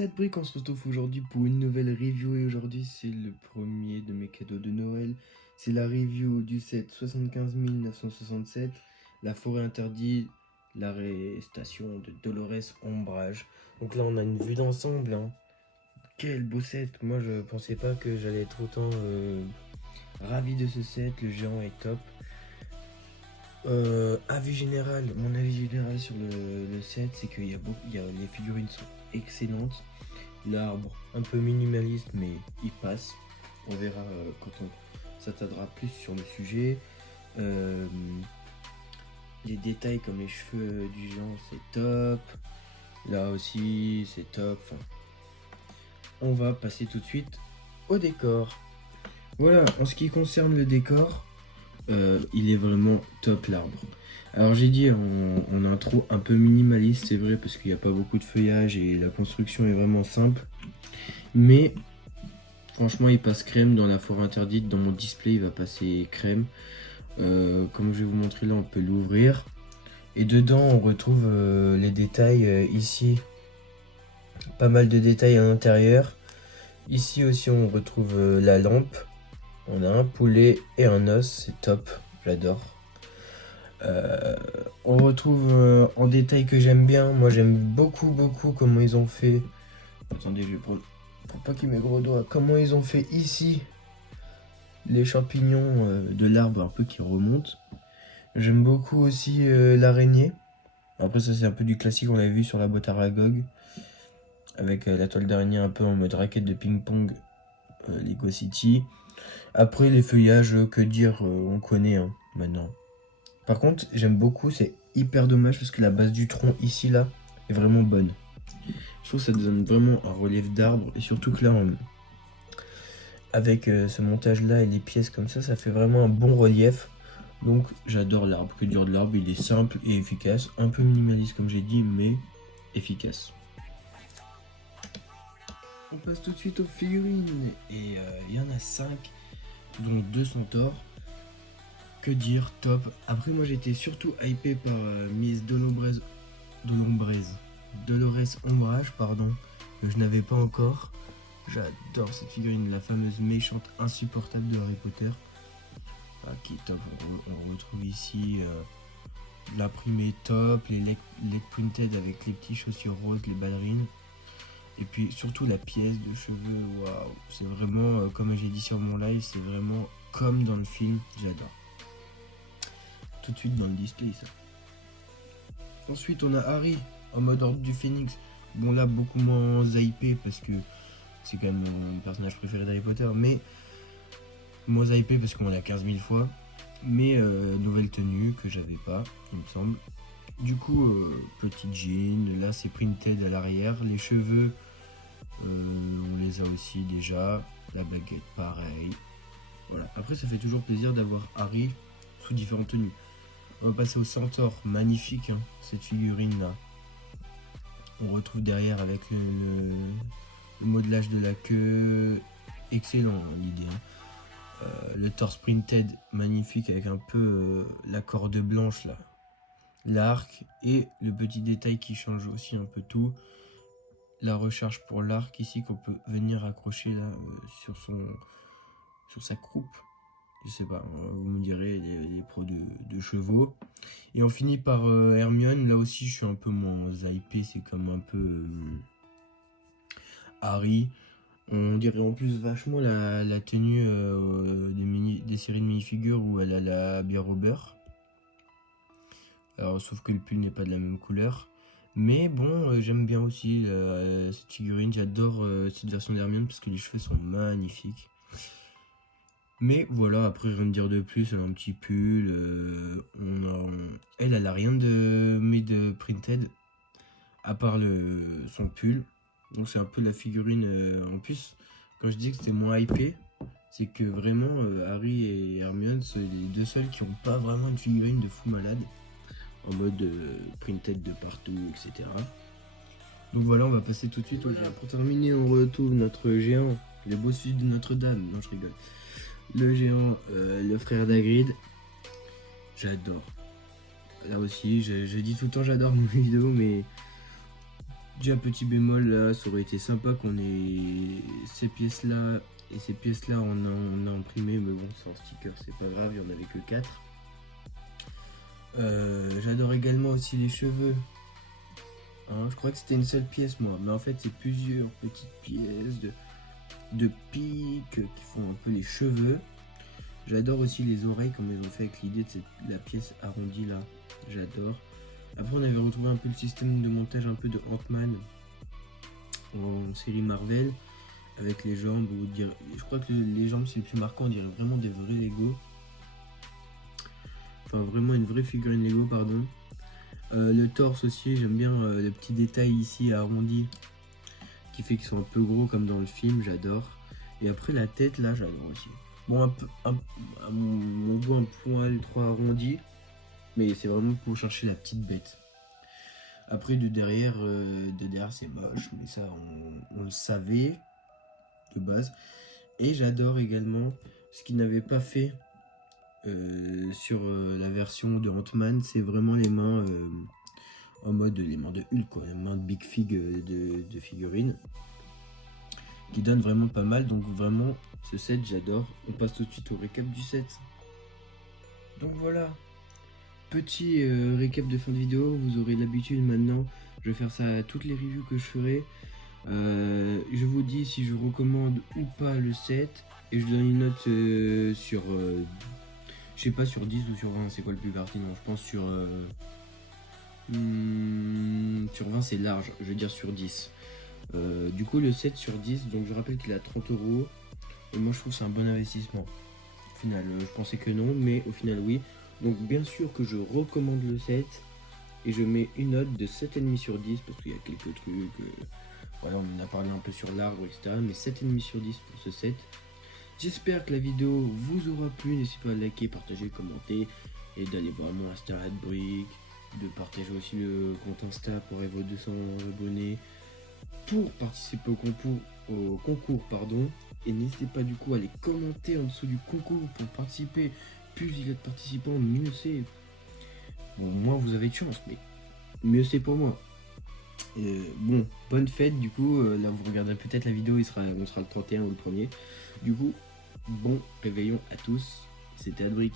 c'est Adbrick, on se retrouve aujourd'hui pour une nouvelle review et aujourd'hui c'est le premier de mes cadeaux de Noël. C'est la review du set 75 967, La forêt interdite, l'arrestation de Dolores Ombrage. Donc là on a une vue d'ensemble, hein. Quel beau set, moi je pensais pas que j'allais être autant ravi de ce set, le géant est top. Avis général, mon avis général sur le set, c'est qu'il y a les figurines sont excellentes. L'arbre un peu minimaliste, mais il passe. On verra quand on s'attardera plus sur le sujet. Les détails comme les cheveux du géant, c'est top. Là aussi, c'est top. On va passer tout de suite au décor. Voilà, en ce qui concerne le décor, il est vraiment top l'arbre. Alors j'ai dit en intro un peu minimaliste, c'est vrai, parce qu'il n'y a pas beaucoup de feuillage et la construction est vraiment simple. Mais franchement il passe crème dans la forêt interdite, dans mon display il va passer crème. Comme je vais vous montrer là, on peut l'ouvrir. Et dedans on retrouve les détails ici. Pas mal de détails à l'intérieur. Ici aussi on retrouve la lampe. On a un poulet et un os, c'est top, j'adore. On retrouve en détail que j'aime bien. Moi j'aime beaucoup comment ils ont fait. Attendez, je vais prendre pour pas qu'il m'ait gros doigts. Comment ils ont fait ici les champignons de l'arbre un peu qui remontent. J'aime beaucoup aussi l'araignée. Après ça c'est un peu du classique, on l'avait vu sur la boîte à Aragog. Avec la toile d'araignée un peu en mode raquette de ping-pong Lego City. Après les feuillages, que dire, on connaît hein, maintenant. Par contre, j'aime beaucoup, c'est hyper dommage parce que la base du tronc ici, là, est vraiment bonne. Je trouve que ça donne vraiment un relief d'arbre et surtout que là, avec ce montage-là et les pièces comme ça fait vraiment un bon relief. Donc j'adore l'arbre. Que dire de l'arbre, il est simple et efficace. Un peu minimaliste comme j'ai dit, mais efficace. On passe tout de suite aux figurines. Et il y en a 5, dont 2 centaures. Que dire, top. Après moi j'étais surtout hypé par Miss Dolores Ombrage, pardon, que je n'avais pas encore. J'adore cette figurine, la fameuse méchante insupportable de Harry Potter. Qui est top, on retrouve ici l'imprimé top, les leg printed avec les petits chaussures roses, les ballerines. Et puis surtout la pièce de cheveux, waouh, c'est vraiment, comme j'ai dit sur mon live, c'est vraiment comme dans le film, j'adore. Tout de suite dans le display ça. Ensuite on a Harry en mode ordre du phénix. Bon là beaucoup moins hypé parce que c'est quand même mon personnage préféré d'Harry Potter, mais moins hypé parce qu'on l'a 15 000 fois. Mais nouvelle tenue que j'avais pas, il me semble. Du coup, petit jean, là c'est printed à l'arrière. Les cheveux, on les a aussi déjà. La baguette, pareil. Voilà. Après, ça fait toujours plaisir d'avoir Harry sous différentes tenues. On va passer au centaure, magnifique hein, cette figurine là. On retrouve derrière avec le modelage de la queue, excellent hein, l'idée. Hein. Le torse printed, magnifique avec un peu la corde blanche là. L'arc et le petit détail qui change aussi un peu tout. La recharge pour l'arc ici qu'on peut venir accrocher là sur sa croupe. Je sais pas, vous me direz les pros de chevaux. Et on finit par Hermione. Là aussi je suis un peu moins hypé, c'est comme un peu Harry. On dirait en plus vachement la tenue des séries de minifigures où elle a la bière au beurre. Alors sauf que le pull n'est pas de la même couleur. Mais bon, j'aime bien aussi cette figurine. J'adore cette version d'Hermione parce que les cheveux sont magnifiques. Mais voilà, après rien de dire de plus, elle a un petit pull, elle a rien de made printed, à part son pull. Donc c'est un peu la figurine, en plus, quand je dis que c'était moins hypé, c'est que vraiment Harry et Hermione, c'est les deux seuls qui n'ont pas vraiment une figurine de fou malade, en mode printed de partout, etc. Donc voilà, on va passer tout de suite au géant. Pour terminer, on retrouve notre géant, le bossu de Notre-Dame, non je rigole. Le géant, le frère d'Hagrid, j'adore. Là aussi, je dis tout le temps j'adore mes vidéos, mais Déjà, petit bémol, là, ça aurait été sympa qu'on ait ces pièces-là et ces pièces-là, on a imprimé, mais bon, c'est en sticker, c'est pas grave, il n'y en avait que 4. J'adore également aussi les cheveux. Hein, je crois que c'était une seule pièce, moi, mais en fait, c'est plusieurs petites pièces de piques qui font un peu les cheveux. J'adore aussi les oreilles, comme ils ont fait avec l'idée de la pièce arrondie là. J'adore. Après, on avait retrouvé un peu le système de montage un peu de Ant-Man en série Marvel, avec les jambes, je crois que les jambes c'est le plus marquant, on dirait vraiment des vrais Lego. Enfin, vraiment une vraie figurine Lego, pardon. Le torse aussi, j'aime bien le petit détail ici arrondi qui fait qu'ils sont un peu gros comme dans le film, j'adore. Et après la tête là, j'adore aussi. Bon, à mon goût un poil trop arrondi, mais c'est vraiment pour chercher la petite bête. Après de derrière c'est moche, mais ça on le savait de base. Et j'adore également ce qu'ils n'avaient pas fait sur la version de Ant-Man, c'est vraiment les mains en mode les mains de Hulk, quoi, les mains de Big Fig de figurines, qui donnent vraiment pas mal. Donc vraiment, ce set j'adore. On passe tout de suite au récap du set. Donc voilà, petit récap de fin de vidéo. Vous aurez l'habitude maintenant, je vais faire ça à toutes les reviews que je ferai. Je vous dis si je recommande ou pas le set, et je donne une note sur je sais pas, sur 10 ou sur 20, c'est quoi le plus pertinent? Je pense sur 20 c'est large, je veux dire sur 10. Du coup le 7 sur 10, donc je rappelle qu'il est à 30€. Et moi je trouve que c'est un bon investissement. Au final, je pensais que non, mais au final oui. Donc bien sûr que je recommande le 7. Et je mets une note de 7,5 sur 10 parce qu'il y a quelques trucs. Voilà, on en a parlé un peu sur l'arbre, etc. Mais 7,5 sur 10 pour ce set. J'espère que la vidéo vous aura plu. N'hésitez pas à liker, partager, commenter. Et d'aller voir mon Insta @brick. De partager aussi le compte Insta pour avoir vos 200 abonnés. Pour participer au concours, pardon. Et n'hésitez pas du coup à les commenter en dessous du concours pour participer. Plus il y a de participants, mieux c'est. Bon, moins vous avez de chance, mais mieux c'est pour moi. Bon, bonne fête du coup, là vous regarderez peut-être la vidéo, on sera le 31 ou le 1er. Du coup, bon réveillon à tous, c'était Adbrick.